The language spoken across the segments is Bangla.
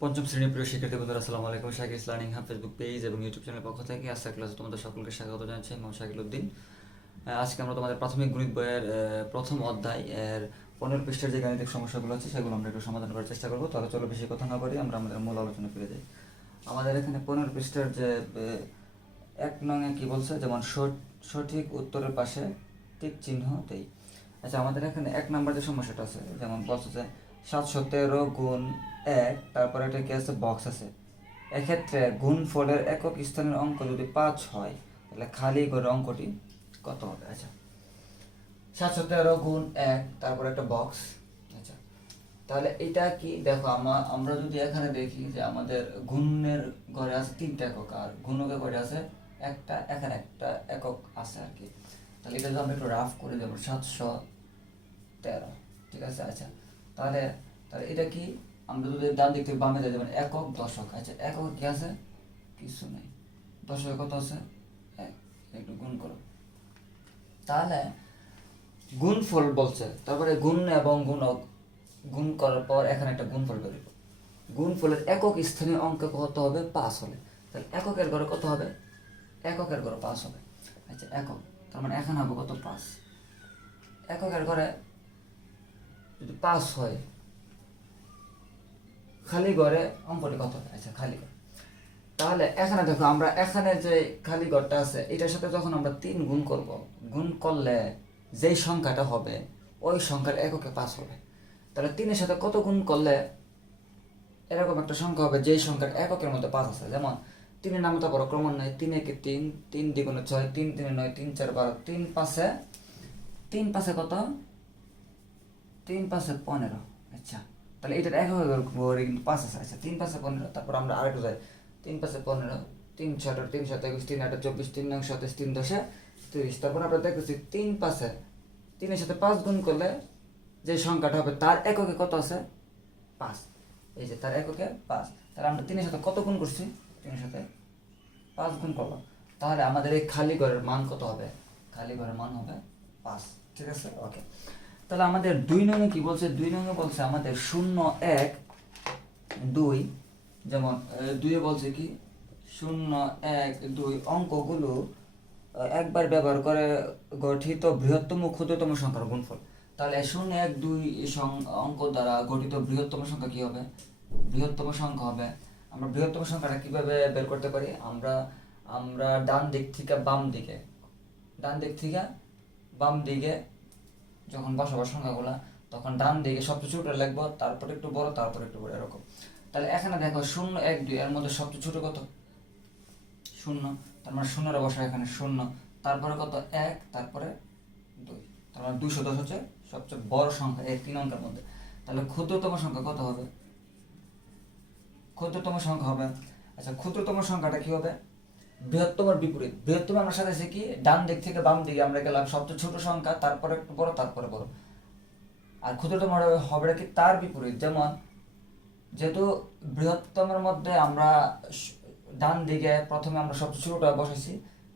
পঞ্চম শ্রেণীর প্রিয় শিক্ষার্থী বন্ধুরা, আসসালামু আলাইকুম। Shakil learning hub Facebook page এবং ইউটিউব চ্যানেলের পক্ষ থেকে আজকের ক্লাসে তোমাদের সকলকে স্বাগত জানাচ্ছি। আমি শাকিল উদ্দিন। আজকে আমরা তোমাদের প্রাথমিক গণিত বইয়ের প্রথম অধ্যায় এর 15 পৃষ্ঠার যে গাণিতিক সমস্যাগুলো আছে সেগুলো আমরা একটু সমাধান করার চেষ্টা করবো। তাহলে চলো বেশি কথা না বলি, আমরা আমাদের মূল আলোচনা ফিরে যাই। আমাদের এখানে 15 পৃষ্ঠার যে 1 নং-এ কী বলছে, যেমন সঠিক উত্তরের পাশে টিক চিহ্ন দেই। আচ্ছা, আমাদের এখানে 1 নম্বর যে সমস্যাটা আছে, যেমন বলছে যে 713 গুণ 1, তারপরে একটা কি আছে, বক্স আছে। এক্ষেত্রে গুণফলের একক স্থানের অঙ্ক যদি 5 হয়, তাহলে খালি ঘরের অঙ্কটি কত হবে? আচ্ছা, 713 গুণ 1, তারপরে একটা বক্স। আচ্ছা, তাহলে এটা কি দেখো, আমরা যদি এখানে দেখি যে আমাদের গুণের ঘরে আছে 3টা একক আর গুণকের ঘরে আছে একটা, এখানে একটা একক আছে আর কি। তাহলে এটা যদি আমরা একটু রাফ করে দেবো 713, ঠিক আছে। আচ্ছা, তাহলে তাহলে এটা কি, আমরা যদি ডান দিক থেকে বামে যাই, যেমন একক দশক। আচ্ছা, একক কি আছে? কিছু নেই। দশকে কত আছে? 1। একটু গুণ করো। তাহলে গুণফল বলছে, তারপরে গুণ এবং গুণক গুণ করার পর এখানে একটা গুণফল বেরোবে। গুণফলের একক স্থানীয় অঙ্ক কত হবে? 5 হবে। তাহলে এককের ঘরে কত হবে? এককের ঘরে 5 হবে। আচ্ছা, একক, তার মানে এখানে হবে কত? 5। এককের ঘরে যদি 5 হয়, খালি ঘরে অঙ্কটি কত হবে? আচ্ছা, খালি ঘর। তাহলে এখানে দেখো, আমরা এখানে যে খালি ঘরটা আছে এটার সাথে যখন আমরা 3 গুণ করব, গুণ করলে যেই সংখ্যাটা হবে ওই সংখ্যার এককে 5 হবে। তাহলে 3-এর সাথে কত গুণ করলে এরকম একটা সংখ্যা হবে যেই সংখ্যার এককের মধ্যে 5 আছে। যেমন 3-এর নাম তো বড় ক্রমান্বয়, 3 একে 3, 3 দ্বিগুণে 6, 3 3 9, 3 4 12, 3 5 কত? 3 5 15। আচ্ছা, তাহলে এটার এককের ঘরে কিন্তু 5 আছে। আচ্ছা, 3 5 15। তারপর আমরা আরেকটু যাই, 3 5 15, 3 6 3 7 21, 3 8 24, 3 9 27, 3 10 30। তারপর আমরা দেখতেছি 3 5 3-এর সাথে 5 গুণ করলে যে সংখ্যাটা হবে তার এককে কত আছে? 5। এই যে তার এককে 5। তাহলে আমরা 3-এর সাথে কত গুণ করছি? 3-এর সাথে 5 গুণ করলাম। তাহলে আমাদের এই খালি ঘরের মান কত হবে? খালি ঘরের মান হবে 5। ঠিক আছে, ওকে। তাহলে আমাদের 2 নং-এ কি বলছে? 2 নং-এ বলছে আমাদের 0 1 2, যেমন 2-এ বলছে কি 0 1 2 অঙ্কগুলো একবার ব্যবহার করে গঠিত বৃহত্তম ও ক্ষুদ্রতম সংখ্যার গুণফল। তাহলে 0 1 2 অঙ্ক দ্বারা গঠিত বৃহত্তম সংখ্যা কি হবে? বৃহত্তম সংখ্যা হবে। আমরা বৃহত্তম সংখ্যাটা কিভাবে বের করতে পারি? আমরা আমরা ডান দিক থেকে বাম দিকে, বাম দিকে যখন বসাবো সংখ্যাগুলা, তখন ডান দিকে সবচেয়ে ছোট লিখবো, তারপর একটু বড়, তারপর একটু বড়, এরকম। তাহলে এখানে দেখো 0 1 2 এর মধ্যে সবচেয়ে ছোট কত? 0। তার মানে 0-রে বসা এখানে 0, তারপরে কত? 1, তারপরে 2। তার মানে 210 হচ্ছে সবচেয়ে বড় সংখ্যা এই 3 অঙ্কের মধ্যে। তাহলে ক্ষুদ্রতম সংখ্যা কত হবে? ক্ষুদ্রতম সংখ্যা হবে, আচ্ছা, ক্ষুদ্রতম সংখ্যাটা কি হবে? বৃহত্তমের বিপরীত। বৃহত্তম আমার সাথে আছে কি, ডান দিক থেকে বাম দিকে আমরা গেলাম সবচেয়ে ছোট সংখ্যা, তারপরে একটু বড়, তারপরে বড়। আর ক্ষুদ্রতম হবে কি তার বিপরীত। যেমন যেহেতু বৃহত্তমের মধ্যে আমরা ডান দিকে প্রথমে আমরা সবচেয়ে ছোটটা বসাইছি,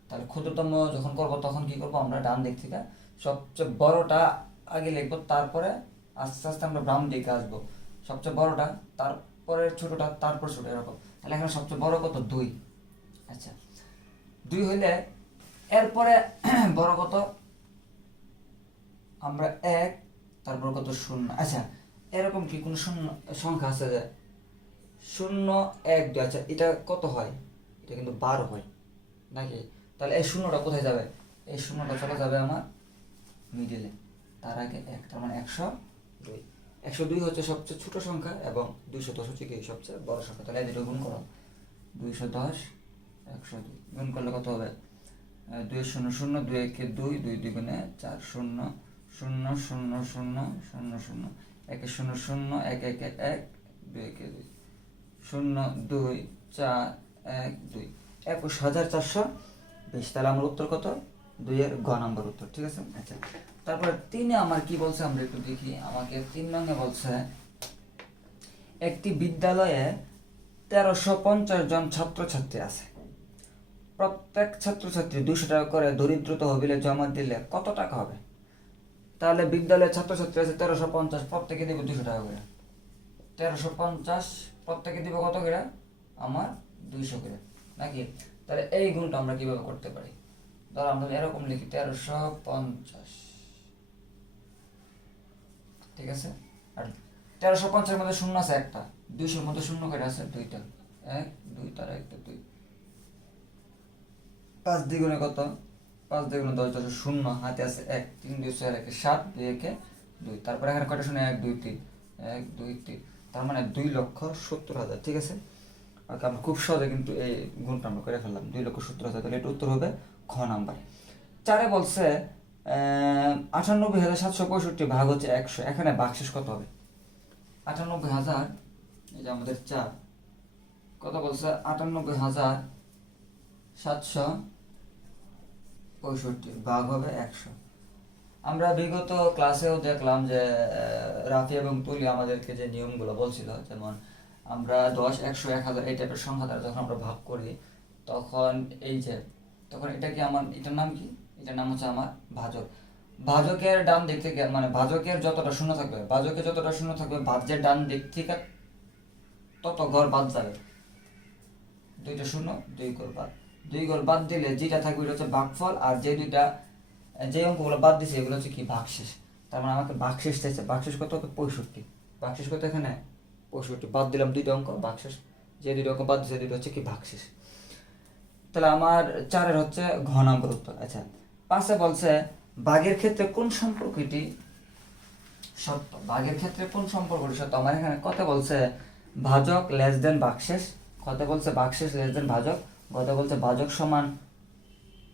তাহলে ক্ষুদ্রতম যখন করব তখন কি করব, আমরা ডান দিক থেকে সবচেয়ে বড়টা আগে লিখবো, তারপরে আস্তে আস্তে আমরা বাম দিকে আসবো, সবচেয়ে বড়টা, তারপরে ছোটটা, তারপর ছোট, এরকম। তাহলে এখানে সবচেয়ে বড় কত? 2। আচ্ছা, 2 হইলে এরপরে বড় কত? আমরা 1, তারপর কত? 0। আচ্ছা, এরকম কি কোনো শূন্য সংখ্যা আছে যে 0 1 2? আচ্ছা, এটা কত হয়? এটা কিন্তু 12 হয় নাকি? তাহলে এই শূন্যটা কোথায় যাবে? এই শূন্যটা চলে যাবে আমার মিডিলে, তার আগে 1, তার মানে 102। 102 হচ্ছে সবচেয়ে ছোট সংখ্যা এবং 210 হচ্ছে কি সবচেয়ে বড় সংখ্যা। তাহলে এই দুটো গুণ করো, 210 102 গুণ করলে কত হবে? 2 0 0, 2 1 2, 2 2 4, 0 0 0 0 0 0, 1 0 0, 1 1 1, 2 1 2, 0 2 4 1 2, 21,420। তাহলে আমার উত্তর কত? 2-এর গ নাম্বার উত্তর। ঠিক আছে। আচ্ছা, তারপরে 3-এ আমার কি বলছে আমরা একটু দেখি। আমাকে 3 নং-এ বলছে একটি বিদ্যালয়ে 1350 জন ছাত্রছাত্রী আছে। প্রত্যেক ছাত্রছাত্রী 200 টাকা করে দরিদ্র তহবিলে জমা দিলে কত টাকা হবে? তাহলে বিদ্যালয়ের ছাত্রছাত্রী আছে 1350, প্রত্যেকে দেবে 200 টাকা করে। 1350 প্রত্যেকে দিব কত করে আমার 200 করে নাকি। তাহলে এই গুণটা আমরা কিভাবে করতে পারি, ধরো আমরা এরকম লিখি 1350, ঠিক আছে। আর 1350 এর মধ্যে শূন্য আছে একটা, 200 মধ্যে শূন্য করে আছে দুইটা, 1 2 তার একটা 2, 5 দ্বিগুণে কত, 5 দ্বিগুণে 10, 10 শূন্য হাতে আছে 1, 3 2 6 1 7, 2 1 2, তারপরে এখানে কয়টা শূন্য 1 2 3, 1 2 3, তার মানে 2,70,000, ঠিক আছে। ওকে, আমরা খুব সহজে কিন্তু এই গুণটা আমরা করে ফেললাম, 2,70,000। তাহলে এটা উত্তর হবে খ নাম্বার। 4 বলছে 98,765 ভাগ হচ্ছে 100, এখানে ভাগশেষ কত হবে? 98,000, এই যে আমাদের 4 কত বলছে 98,765 ভাগ হবে 100। আমরা বিগত ক্লাসেও দেখলাম যে রাফি এবং তুলি আমাদেরকে যে নিয়মগুলো বলছিল, যেমন আমরা 10 100 1000 এই টাইপের সংখ্যা দ্বারা যখন আমরা ভাগ করি তখন এই যে তখন এটা কি আমার, এটার নাম কি, এটার নাম হচ্ছে আমার ভাজক। ভাজকের ডান দিক থেকে মানে ভাজকের যতটা শূন্য থাকবে, ভাজকে যতটা শূন্য থাকবে ভাজ্যের ডান দিক থেকে তত ঘর বাদ যাবে, 2টা শূন্য 2 ঘর বাদ, 2 ঘর বাদ দিলে যেটা থাকবে এটা হচ্ছে ভাগফল, আর যে দুইটা যে অঙ্কগুলো বাদ দিছে এগুলো হচ্ছে কি ভাগশেষ। তার মানে আমাকে ভাগশেষ চাইছে, ভাগশেষ কত হবে 65, ভাগশেষ কত এখানে 65, বাদ দিলাম দুইটা অঙ্ক ভাগশেষ, যে দুইটা অঙ্ক বাদ দিছে দুইটা হচ্ছে কি ভাগশেষ। তাহলে আমার 4 হচ্ছে ঘ নম্বর উত্তর। আচ্ছা 5 বলছে ভাগের ক্ষেত্রে কোন সম্পর্কটি সত্য, ভাগের ক্ষেত্রে কোন সম্পর্কটি সত্য। আমার এখানে কত বলছে ভাজক লেস দেন ভাগশেষ, কত বলছে ভাগশেষ লেস দেন ভাজক, কত বলছে ভাজক সমান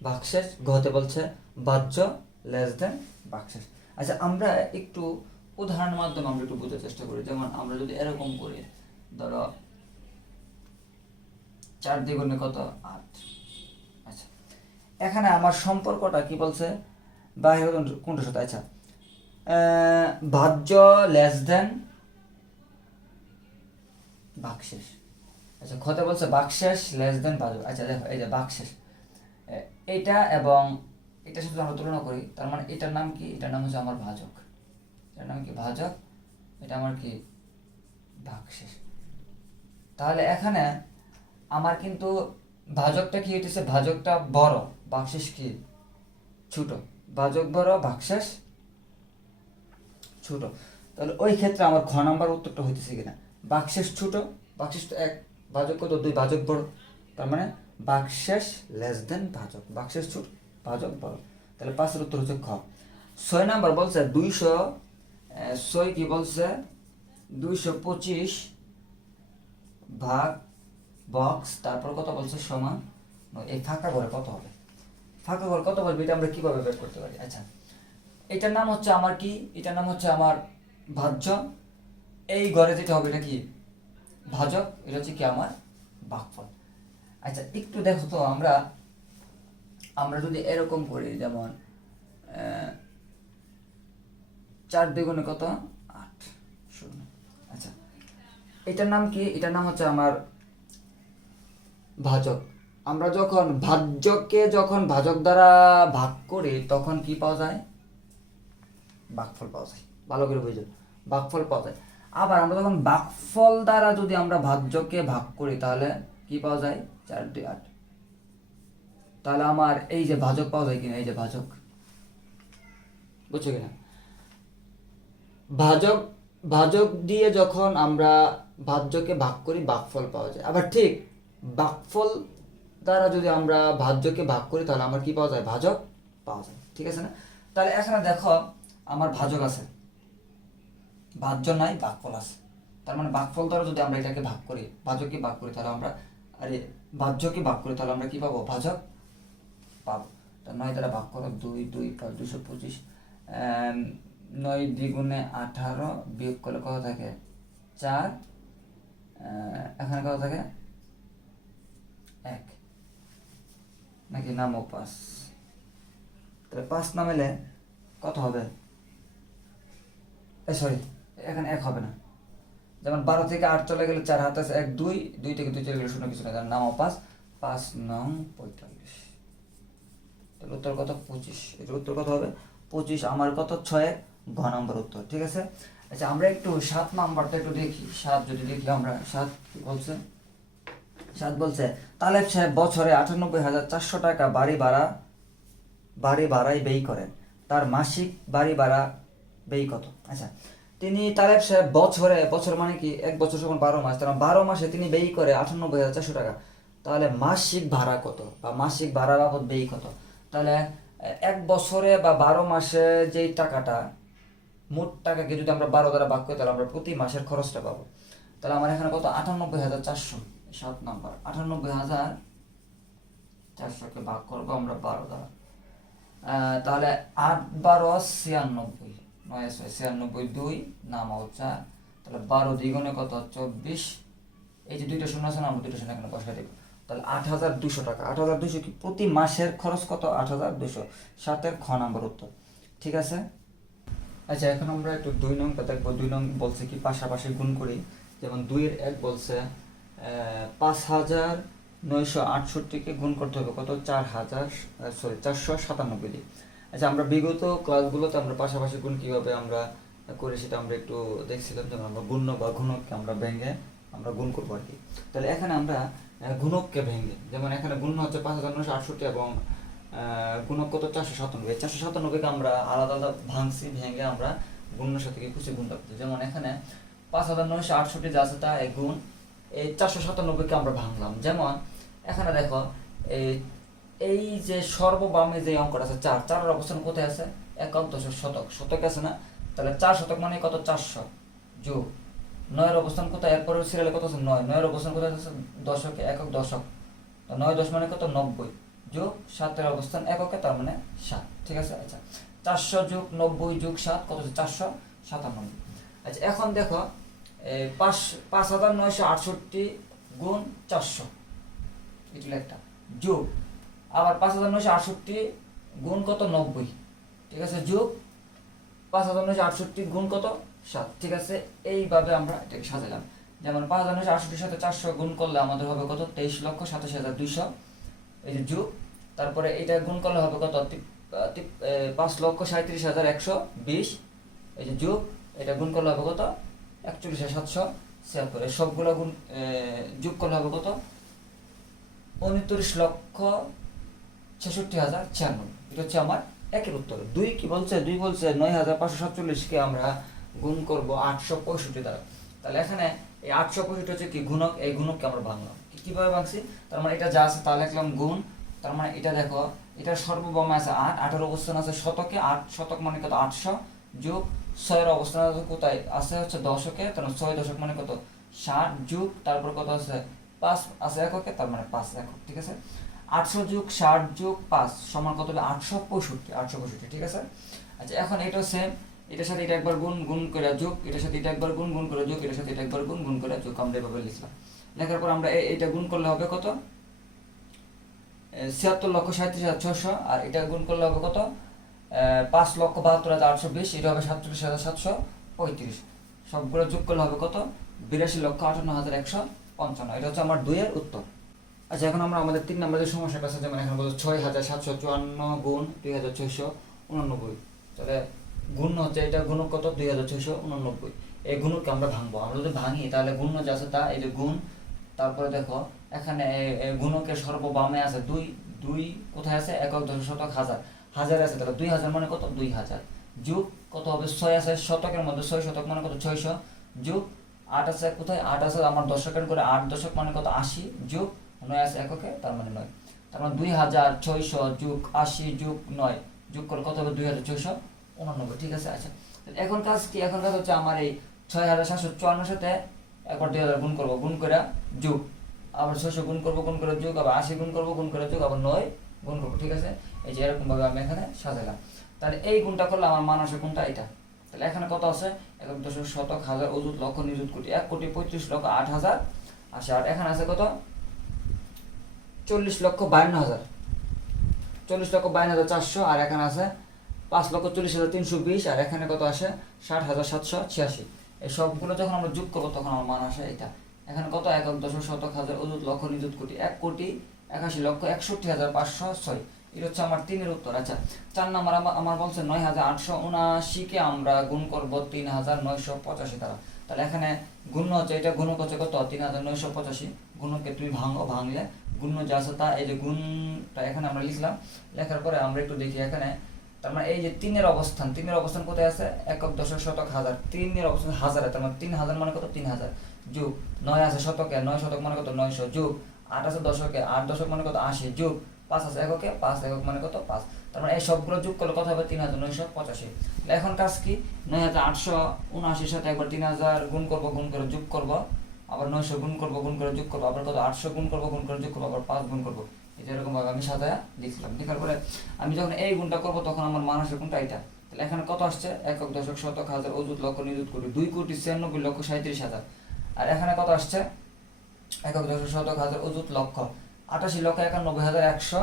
ভাগশেষ, ঘতে বলছে ভাজ্য লেস দেন ভাগশেষ। আচ্ছা আমরা একটু উদাহরণের মাধ্যমে আমরা একটু বোঝার চেষ্টা করি। যেমন আমরা যদি এরকম করি, ধরো 4 দ্বিগুণে কত 8। আচ্ছা এখানে আমার সম্পর্কটা কি বলছে, বাহির কোনটা সত্য। আচ্ছা ভাজ্য লেস দেন ভাগশেষ। আচ্ছা ঘতে বলছে ভাগশেষ লেস দেন ভাজক। আচ্ছা দেখো এই যে ভাগশেষ এইটা এবং এটার সাথে আমরা তুলনা করি, তার মানে এটার নাম কি, এটার নাম হচ্ছে আমার ভাজক, এটার নাম কি ভাজক, এটা আমার কি ভাগশেষ। তাহলে এখানে আমার কিন্তু ভাজকটা কি হইতেছে, ভাজকটা বড়, ভাগশেষ কি ছোট, ভাজক বড় ভাগশেষ ছোট। তাহলে ওই ক্ষেত্রে আমার ঘ নাম্বার উত্তরটা হইতেছে কিনা, ভাগশেষ ছোট, ভাগশেষ তো 1, ভাজক কত 2, ভাজক বড়, তার মানে ভাগশেষ লেস দেন ভাজক, ভাগশেষ ছোট ভাজক বড়। তাহলে 5 উত্তর হচ্ছে খ। 6 নাম্বার বলছে 206 কি বলছে 225 ভাগ বক্স, তারপর কত বলছে সমান, এই ফাঁকা ঘরে কত হবে, ফাঁকা ঘর কত বলবে এটা আমরা কিভাবে বের করতে পারি। আচ্ছা এটার নাম হচ্ছে আমার কি, এটার নাম হচ্ছে আমার ভাজ্য, এই ঘরে যেটা হবে এটা কি ভাজক, এটা হচ্ছে কি আমার ভাগফল। আচ্ছা একটু দেখো তো আমরা যদি এরকম করি, যেমন 4 দ্বিগুণে কত 8 শূন্য। আচ্ছা এটার নাম কি, এটার নাম হচ্ছে আমার ভাজক। আমরা যখন ভাজ্যকে যখন ভাজক দ্বারা ভাগ করি তখন কি পাওয়া যায়, ভাগফল পাওয়া যায়, ভালো করে বুঝো ভাগফল পাওয়া যায়। আবার আমরা যখন ভাগফল দ্বারা যদি আমরা ভাজ্যকে ভাগ করি তাহলে কি পাওয়া যায় 4 2 8। তাহলে আমার এই যে ভাজক পাওয়া যায় কিনা, এই যে ভাজক, বুঝছো কিনা, ভাজক ভাজক দিয়ে যখন আমরা ভাজ্যকে ভাগ করি ভাগফল পাওয়া যায়। আবার ঠিক ভাগফল দ্বারা যদি আমরা ভাজ্যকে ভাগ করি তাহলে আমার কি পাওয়া যায়, ভাজক পাওয়া যায়, ঠিক আছে না। তাহলে এখানে দেখো আমার ভাজক আছে, ভাজ্য নাই ভাগফল আছে, তার মানে ভাগফল দ্বারা যদি আমরা এটাকে ভাগ করি, ভাজককে ভাগ করি তাহলে আমরা, আরে ভাজ্যকে ভাগ করি তাহলে আমরা কি পাবো, ভাজক পাবো। তো 9 দ্বারা ভাগ করো 2 2 5 225, 9 দ্বিগুণে 18 বিয়োগ করলে কত থাকে 4, এখানে কত থাকে 1 নাকি নামও 5, তাহলে 5 নামেলে কত হবে, সরি এখানে 1 হবে না, যেমন 12 থেকে 8 চলে গেলে 4 হাতে আছে 1 2, 2 থেকে 2 চলে গেলে শূন্য কিছু না, তার নামও 5, 5 9 45। তাহলে উত্তর কত 25, এর উত্তর কত হবে 25, আমার কত 6 ঘ নম্বর উত্তর, ঠিক আছে। আচ্ছা আমরা একটু 7 নাম্বারটা একটু দেখি। 7 যদি দেখি আমরা, 7 কি বলছে? 7 বলছে তালেব সাহেব বছরে 98,400 টাকা বাড়ি ভাড়ায় ব্যয় করেন, তার মাসিক বাড়ি ভাড়া ব্যয় কত? আচ্ছা, তালেব সাহেব বছর মানে কি, এক বছর সমান 12 মাস, তার 12 মাসে তিনি ব্যয় করে 98,400 টাকা। তাহলে মাসিক ভাড়া কত, বা মাসিক ভাড়া বাবদ ব্যয় কত? তাহলে এক বছরে বা 12 মাসে যেই টাকাটা, মোট টাকাকে যদি আমরা 12 দ্বারা ভাগ করি, তাহলে আমরা প্রতি মাসের খরচটা পাবো। তাহলে আমার এখানে কত? 98,400। 7 নাম্বার 98,400কে ভাগ করবো আমরা 12 দ্বারা। তাহলে 8 12 96, 9 96, 2 নামাও 4, তাহলে 12 দ্বিগুণে কত? 24। এই যে দুইটা শূন্য আছে না, আমরা দুইটা শূন্য এখানে বসাই দেবো। তাহলে 8,200 টাকা। 8,200 কি প্রতি মাসের খরচ কত? 8,200। 7-এর খ নাম্বার উত্তর। ঠিক আছে। আচ্ছা এখন আমরা একটু 2 নংটা দেখবো। 2 নং বলছে কি পাশাপাশি গুণ করি। যেমন 2-এর 1 বলছে 5,968কে গুণ করতে হবে কত? 497 দিয়ে। আচ্ছা আমরা বিগত ক্লাসগুলোতে আমরা পাশাপাশি গুণ কিভাবে আমরা করি সেটা আমরা একটু দেখছিলাম। যেমন আমরা গুণ্য বা গুণককে আমরা ভেঙে আমরা গুণ করবো আর কি। তাহলে এখানে আমরা গুণককে ভেঙে, যেমন এখানে গুণ হচ্ছে 5,968 এবং গুণক কত? 497। 497কে আমরা আলাদা আলাদা ভাঙছি, ভেঙে আমরা গুণের সাথে কি খুশি গুণ করতে। যেমন এখানে 5,968 যা আছে তা গুণ এই 497কে আমরা ভাঙলাম। যেমন এখানে দেখো এই যে সর্ববামে যে অঙ্কটা আছে 4, 4-এর অবস্থান কোথায় আছে? একক, দশক, শতক। শতক আছে না, তাহলে 4 শতক মানে কত? 400 যোগ 9-এর অবস্থান কোথায়? এরপরে সিরিয়ালে কত আছে? 9। 9-এর অবস্থান কোথায় আছে? দশকে, একক, দশক। 9 10 মানে কত? 90 যোগ 7-এর অবস্থান এককে, তার মানে 7। ঠিক আছে। আচ্ছা 400 যোগ 90 যোগ 7 কত? 497। আচ্ছা এখন দেখো 5,968 গুণ 400, এটা একটা যোগ আবার 5,968 গুণ কত? 90। ঠিক আছে, যোগ 5,968 গুণ কত? 7। ঠিক আছে, এইভাবে আমরা এটাকে সাজালাম। যেমন 5,968 সাথে 400 গুণ করলে আমাদের হবে কত? 23,87,200। এই যে যোগ, তারপরে এটা গুণ করলে হবে কত? 5,37,120। এই যে যোগ, এটা গুণ করলে হবে কত? 41,776। সবগুলো গুণ যোগ করলে হবে কত? 29,66,096। এটা হচ্ছে আমার একের উত্তর। 2 কি বলছে? 2 বলছে 9,547কে আমরা গুণ করব 865 দ্বারা। তাহলে এখানে এই 865 হচ্ছে কি? গুণক। এই গুণককে আমরা ভাঙলাম। কিভাবে ভাঙছি? তার মানে এটা যা আছে তা লিখলাম গুণ। তার মানে এটা দেখো, এটা সর্ববামে আছে 8, 8-এর অবস্থান আছে শতকে, 8 শতক মানে কত? 800 যোগ 6-এর অবস্থান আছে কোথায়? আছে হচ্ছে দশকে, তাহলে 6 দশক মানে কত? 60 যোগ তারপর কত আছে? 5 আছে এককে, তার মানে 5 একক। ঠিক আছে, 800 যোগ 60 যোগ 5 সমান কত হবে? 865। ঠিক আছে। আচ্ছা এখন এটাও সেম, এটার সাথে এটা একবার গুণ করে যোগ, এটার সাথে এটা একবার গুণ করে যোগ, এটার সাথে এটা একবার গুণ করে যোগ। আমরা এভাবে লিখলাম। লেখার পর আমরা এটা গুণ করলে হবে কত? 76,37,600। আর এটা গুণ করলে হবে কত? 5,72,820। এটা হবে 47,735। সবগুলো যোগ করলে হবে কত? 82,58,155। এটা হচ্ছে আমার 2-এর উত্তর। আচ্ছা এখন আমরা আমাদের 3 নম্বরের সমস্যাটা আছে। যেমন এখানে বলছে 6,754 গুণ 2,689। তাহলে গুণ হচ্ছে, এটা গুণক কত? 2,689। এই গুণককে আমরা ভাঙবো। আমরা যদি ভাঙি তাহলে গুণ যা আছে তা, এই যে গুণ, তারপরে দেখো এখানে গুণকের সর্ববামে আছে 2, 2 কোথায় আছে? একক, দশক, শতক, হাজার। হাজার আছে, তাহলে 2000 মানে কত? 2000 যোগ কত হবে? 6 আছে শতকের মধ্যে, 6 শতক মানে কত? 600 যোগ 8 আছে কোথায়? 8 আছে আমার দশকের করে, 8 দশক মানে কত? 80 যোগ 9 আছে এককে, তার মানে 9। তার মানে 2,600 যোগ 80 যোগ 9 যোগ করে কত হবে? 2,689। ঠিক আছে। আচ্ছা এখন কাজ কি? এখন কাজ হচ্ছে আমার এই 6,754 সাথে একবার 2,000 গুণ করবো, গুণ করে যোগ, আবার 600 গুণ করবো, গুণ করে যোগ, আবার 80 গুণ করবো, গুণ করে যোগ, আবার 9 গুণ করবো। ঠিক আছে, এই যে এরকম ভাবে আমি এখানে সাজালাম। তাহলে এই গুণটা করলে আমার মান আসে কোনটা? এটা। তাহলে এখানে কত আছে? একক, দশক, শতক, হাজার, অযুত, লক্ষ, নিযুত, কোটি। 1,35,08,000 আসে। আর এখানে আছে কত? 40,52,000, 40,52,400। আর এখানে আছে 5,40,320। আর এখানে কত আসে? 60,786। এই সবগুলো যখন আমরা যোগ করবো তখন আমার মান আসে এটা। এখানে কত? একক, দশক, শতক, হাজার, অযুত, লক্ষ, নিযুত, কোটি। 1,81,61,506। এটা হচ্ছে আমার 3-এর উত্তর। আচ্ছা 4 নাম্বার আমার বলছে 9879-কে আমরা গুণ করব 3985 দ্বারা। তাহলে এখানে গুণ হচ্ছে, এটা গুণক হচ্ছে কত 3985, গুণকে তুমি ভাঙলে গুণ্য যা আছে তা, এই যে গুণটা এখানে আমরা লিখলাম, লেখার পরে আমরা একটু দেখি এখানে, তার মানে এই যে 3-এর অবস্থান কোথায় আছে, একক দশক শতক হাজার, 3-এর অবস্থান হাজারে, তার মানে 3000 মানে কত 3000, যোগ 9 আছে শতকে, 9 শতক মানে কত 900, যোগ 8 আছে দশকে, 8 দশক মানে কত 80, যোগ 5 আছে এককে, 5 একক মানে কত 5। তার মানে এই সবগুলো যোগ করলে কত হবে 3985। এখন কাজ কি, 9879 সাথে একবার 3000 গুণ করে যোগ করব, আবার 900 গুণ করে যোগ করবো, আবার কত 800 গুণ করে যোগ করবো, আবার 5 গুণ করবো। এটা এরকম ভাবে আমি সাজায়া লিখলাম। লিখার পরে আমি যখন এই গুণটা করবো তখন আমার মান আসে কোনটা, এটা। তাহলে এখানে কত আসছে, একক দশক শতক হাজার অযুত লক্ষ নিযুত কোটি, 2,96,37,000। আর এখানে কত আসছে, একক দশক শতক হাজার অযুত লক্ষ 88,91,100,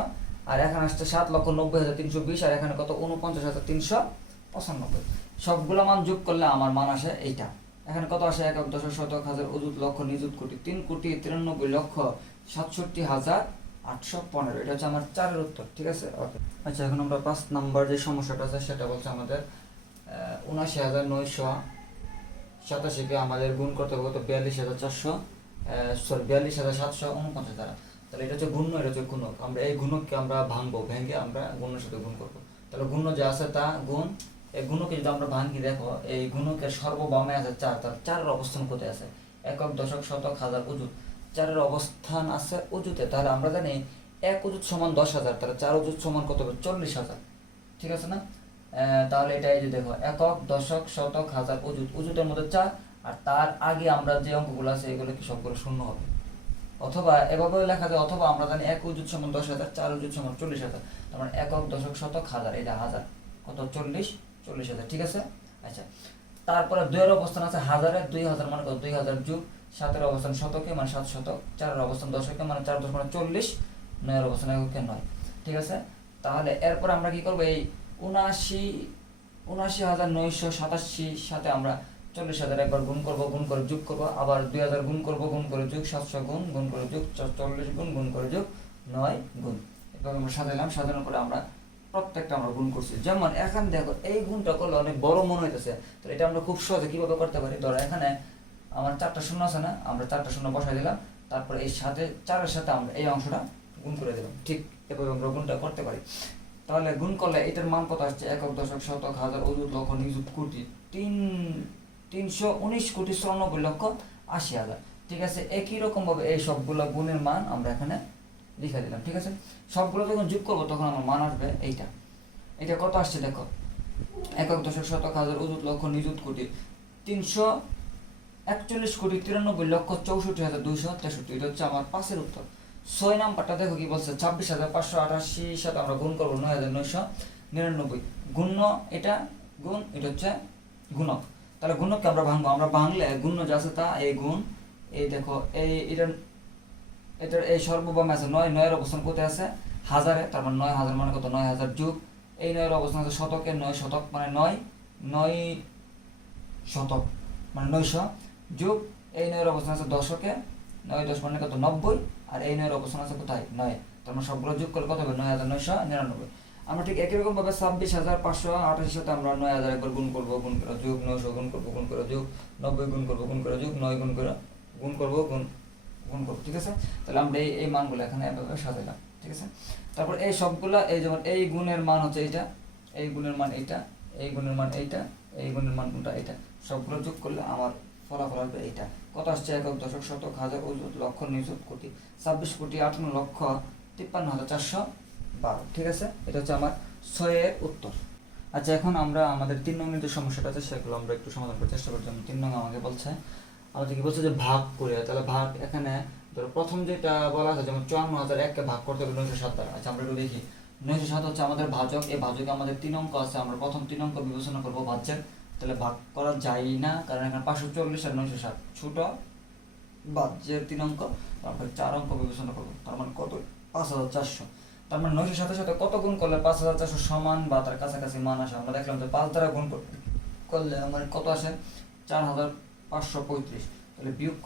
আর এখানে আসছে 7,90,320, আর এখানে কত 49,395। সবগুলো মান যোগ করলে আমার মান আসে এইটা। এখানে কত আসে, একক দশক শতক হাজার অযুত লক্ষ নিযুত কোটি 3,93,815। এটা হচ্ছে আমার 4-এর উত্তর। ঠিক আছে, ওকে। আচ্ছা এখন আমরা 5 নাম্বার যে সমস্যাটা আছে সেটা বলছে আমাদের 79,987-কে আমাদের গুণ করতে হবে কত 42,749 দ্বারা। তাহলে এটা হচ্ছে গুণ্য, এটা হচ্ছে গুণক। আমরা এই গুণককে আমরা ভেঙে আমরা গুণের সাথে গুণ করবো। তাহলে গুণ্য যা আছে তা গুণ, এই গুণকে যদি আমরা ভাঙি, দেখো এই গুণকের সর্ববামে আছে 4, তার 4-এর অবস্থান কোথায় আছে, একক দশক শতক হাজার অযুত, 4-এর অবস্থান আছে অযুতে। তাহলে আমরা জানি 1 অযুত সমান 10,000, তাহলে 4 অযুত সমান কত হবে 40,000। ঠিক আছে না? তাহলে এটা এই যে দেখো, একক দশক শতক হাজার অযুতের মধ্যে 4, আর তার আগে আমরা যে অঙ্কগুলো আছে এগুলো কি সবগুলো শূন্য হবে। অথবা এভাবে লেখা যায়, অথবা আমরা জানি 1 অযুত সমান 10,000, 4 অযুত সমান 40,000, তার মানে একক দশক শতক হাজার, এটা হাজার, কত 40,000। ঠিক আছে। আচ্ছা তারপরে 2-এর অবস্থান আছে হাজারে, 2,000 মানে কত 2,000, যোগ 7-এর অবস্থান শতকে মানে 7 শতক, 4-এর অবস্থান দশকে মানে 4 10 মানে 40, 9-এর অবস্থান এককে 9। ঠিক আছে। তাহলে এরপর আমরা কি করবো, এই 79,987 সাথে আমরা 40,000 একবার গুণ করে যোগ করবো, আবার 2,000 গুণ করে যোগ, 700 গুণ করে যোগ, 40 গুণ করে যোগ, 9 গুণ। এভাবে আমরা সাজানোর পরে আমরা প্রত্যেকটা আমরা গুণ করছি। যেমন এখানে দেখো এই গুণটা করলে অনেক বড় মনে হইতেছে, তো এটা আমরা খুব সহজে কিভাবে করতে পারি, ধরো এখানে আমার 4টা শূন্য আছে না, আমরা 4টা শূন্য বসাই দিলাম, তারপর এই সাথে 4-এর সাথে আমরা এই অংশটা গুণ করে দিলাম। ঠিক এভাবে আমরা গুণটা করতে পারি। তাহলে গুণ করলে এটার মান কত আসছে, একক দশক শতক হাজার অযুত লক্ষ নিযুত কোটি 319,94,80,000। ঠিক আছে। একই রকম ভাবে এই সবগুলো গুণের মান আমরা এখানে লিখে দিলাম। ঠিক আছে। সবগুলো যখন যোগ করবো তখন আমার মান আসবে এইটা। এটা কত আসছে দেখো, একক দশক শতক হাজার অযুত লক্ষ নিযুত কোটি 341,93,64,263। এটা হচ্ছে আমার 5-এর উত্তর। 6 নাম্বারটা দেখো কি বলছে, 26,588 সাথে আমরা গুণ করবো 9,999। গুণ্য এটা, গুণ এটা হচ্ছে গুণক। তাহলে গুণককে আমরা ভাঙলে গুণ্য যা আছে তা, এই গুণ, এই দেখো এটার এই সর্ববামে আছে 9, 9-এর অবস্থান কোথায় আছে হাজারে, তার মানে 9,000 মানে কত 9,000, যোগ এই 9-এর অবস্থান আছে শতকে, 9 শতক মানে 9 শতক মানে 900, যোগ এই 9-এর অবস্থান আছে দশকে, 9 10 মানে কত 90, আর এই 9-এর অবস্থান আছে কোথায় 9, তার মানে সবগুলো যোগ করলে কত হবে 9,999। আমরা ঠিক একই রকম ভাবে 26,588 সাথে আমরা 9,000 একবার গুণ করে যোগ, 900 গুণ করে যোগ, 90 গুণ করে যোগ, 9 গুণ করবো। ঠিক আছে। তাহলে আমরা এই মানগুলো এখানে এভাবে সাজাইলাম। ঠিক আছে। তারপর এই সবগুলা, এই যেমন এই গুণের মান হচ্ছে এইটা, এই গুণের মান এইটা, এই গুণের মান এইটা, এই গুণের মান কোনটা এইটা, সবগুলো যোগ করলে আমার ফলাফল আসবে এইটা। কত আসছে, একক দশক শতক হাজার অযুত লক্ষ নিযুত কোটি 26,58,53,412। ঠিক আছে। এটা হচ্ছে আমার 6-এর উত্তর। আচ্ছা এখন আমরা আমাদের 3 নং যে সমস্যাটা আছে সেগুলো আমরা একটু সমাধান করার চেষ্টা করছি। 3 নং আমাকে বলছে কি যে ভাগ করে, তাহলে ভাগ এখানে ধরো প্রথম যেটা বলা আছে, যেমন 54,001-কে ভাগ করতে হবে 907 দ্বারা। আচ্ছা আমরা একটু দেখি, 907 হচ্ছে আমাদের ভাজক। এই ভাজকে আমাদের 3 অঙ্ক আছে, আমরা প্রথম 3 অঙ্ক বিবেচনা করবো ভাজ্যের। তাহলে ভাগ করা যায় না, কারণ এখানে 540 আর 907 ছোট ভাজ্যের 3 অঙ্ক, তারপর 4 অঙ্ক বিবেচনা করবো, তার মানে কত 5,400। তার মানে 907-এর সাথে কত গুণ করলে 5,400 সমান বা তার কাছাকাছি মান আসে। আমরা দেখলাম যে 5 দ্বারা গুণ করলে আমার কত আসে 4,535। তাহলে বিয়োগ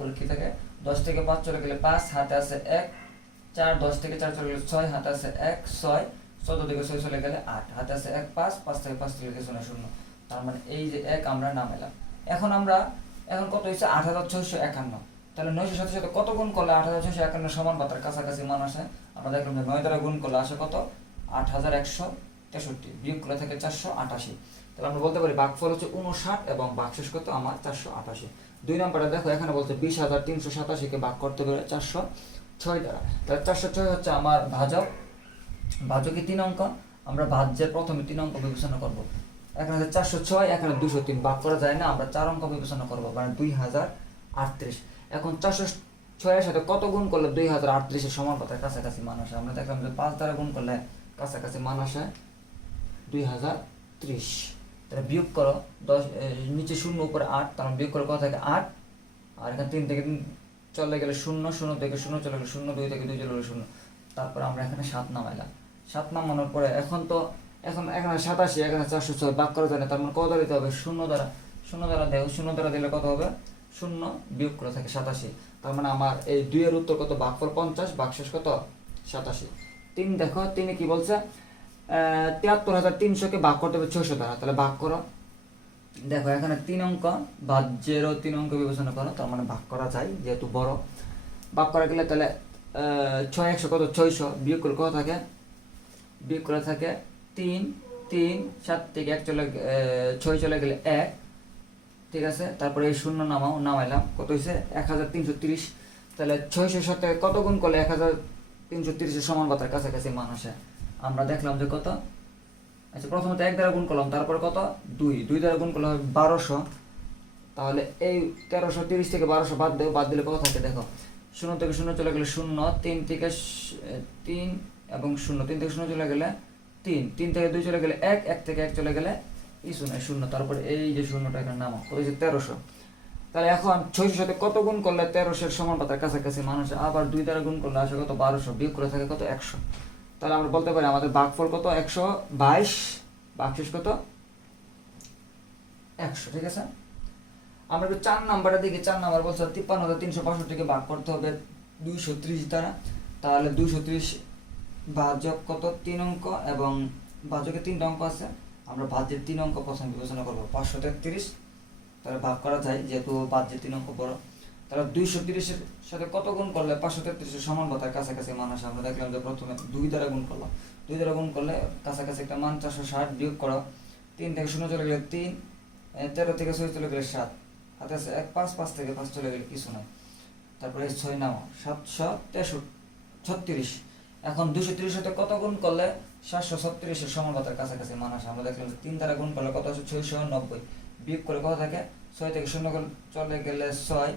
করে কি থাকে, 10 থেকে 5 চলে গেলে 5, হাতে আছে 1, 4 10 থেকে 4 চলে গেলে 6, হাতে আছে 1 6, 14 থেকে 6 চলে গেলে 8, হাতে আছে 1 5, 5 থেকে 5 চলে গেছে 0। তার মানে এই যে 1 আমরা নামাইলাম। এখন কত হয়েছে 8651। তাহলে 900 সাথে সাথে কত গুণ করলে 8651 সমান বা তার কাছাকাছি মান আসে? আমরা দেখলাম যে 9 দ্বারা গুণ করলে আসে কত 8163, বিয়োগ করলে থাকে 488। তাহলে আমরা বলতে পারি ভাগফল হচ্ছে 59 এবং ভাগশেষ কত আমার 488। 2 নম্বরটা দেখো, এখানে বলছে 20387 কে ভাগ করতে হবে 406 দ্বারা। তাহলে 406 হচ্ছে আমার ভাজক। ভাজকে 3 অঙ্ক, আমরা ভাজ্যের প্রথমে 3 অঙ্ক বিবেচনা করব। এখানে আছে 406, এখানে 203, ভাগ করা যায় না, আমরা 4 অঙ্ক বিবেচনা করব, মানে 2038। এখন 406 এর সাথে কত গুণ করলে 2038 এর সমান পাতার কাছাকাছি মান আসে? আমরা দেখলাম যে 5 দ্বারা গুণ করলে কাছাকাছি মান আসে 2030। তাহলে বিয়োগ করো 10, নিচে 0 উপরে 8, তার বিয়োগ করে কত থাকে 8, আর এখানে 3 থেকে 3 চলে গেলে 0, 0 থেকে 0 চলে গেলে 0, 2 থেকে 2 চলে গেলে 0। তারপর আমরা এখানে 7 নামাইলাম। 7 নামানোর পরে এখন এখানে 87, এখানে 406, ভাগ করা যায় না, তার মানে কত দ্বারা দিতে হবে? 0 দ্বারা। 0 দ্বারা দেও, 0 দ্বারা দিলে কত হবে? 0, বিয়োগ করে থাকে 87। তার মানে আমার এই 2 এর উত্তর কত? ভাগফল 50, ভাগশেষ কত 87। 3 দেখো, 3 কি বলছে? 73300 কে ভাগ করতে হবে 600 দ্বারা। তাহলে ভাগ করো। দেখো এখানে 3 অঙ্ক, ভাজ্যেরও 3 অঙ্ক বিবেচনা করো, তার মানে ভাগ করা যায় যেহেতু বড়। ভাগ করা গেলে তাহলে 6 100 কত? 600, বিয়োগ করে কত থাকে? বিয়োগ করে থাকে 3 3, 7 থেকে 1 চলে 6 চলে গেলে 1, ঠিক আছে। তারপরে এই 0 নামাইলাম, কত হয়েছে? 1330। তাহলে 600 সাথে কত গুণ করলে 1330 এর সমান বা তার কাছাকাছি মান আসে? আমরা দেখলাম যে কত, আচ্ছা প্রথমত 1 দ্বারা গুণ করলাম, তারপরে কত 2 দ্বারা গুণ করলে হবে 1200। তাহলে এই 1330 থেকে 1200 বাদ দেও, বাদ দিলে কত থাকে দেখো? 0 থেকে 0 চলে গেলে 0, 3 থেকে 3 এবং 0, 3 থেকে 0 চলে গেলে 3, 3 থেকে 2 চলে গেলে 1, 1 থেকে 1 চলে গেলে কিছু নাই 0। তারপরে এই যে 0টা এখানে নামাও, কত হচ্ছে 1300। তাহলে এখন 600 সাথে কত গুণ করলে 1300 এর সমান পাতার কাছাকাছি মানুষ? আবার 2 দ্বারা গুণ করলে আসে কত? 1200, বিয়োগ করে থাকে কত? 100। তাহলে আমরা বলতে পারি আমাদের ভাগফল কত? 122, ভাগশেষ কত? 100, ঠিক আছে। আমরা একটু 4 নাম্বারের দিকে। 4 নাম্বার বলছে 53365 কে ভাগ করতে হবে 230 দ্বারা। তাহলে 230 ভাজক কত? 3 অঙ্ক, এবং ভাজকে 3টা অঙ্ক আছে, আমরা ভাজ্যের 3 অঙ্ক প্রথম বিবেচনা করব। 533, তাহলে ভাগ করা যায় যেহেতু ভাজ্যের 3 অঙ্ক বড়। তাহলে 230 এর সাথে কত গুণ করলে 533 এর সমান বা তার কাছাকাছি মান আসে? আমরা দেখলাম যে প্রথমে 2 দ্বারা গুণ করলাম, 2 দ্বারা গুণ করলে কাছাকাছি একটা মান 460, বিয়োগ করো 3 থেকে 0 চলে গেলে 3, 13 থেকে 6 চলে গেলে 7, হাতে আছে 1 5, 5 থেকে 5 চলে গেলে কিছু নাই। তারপরে 6 নাও, 736। এখন 230 সাথে কত গুণ করলে 736 এর সমান বা তার কাছাকাছি মান আসে? আমরা দেখলাম 3 দ্বারা গুণ করলে কত আছে? 690, বিয়োগ করে কত থাকে? 6 থেকে 0 চলে গেলে 6,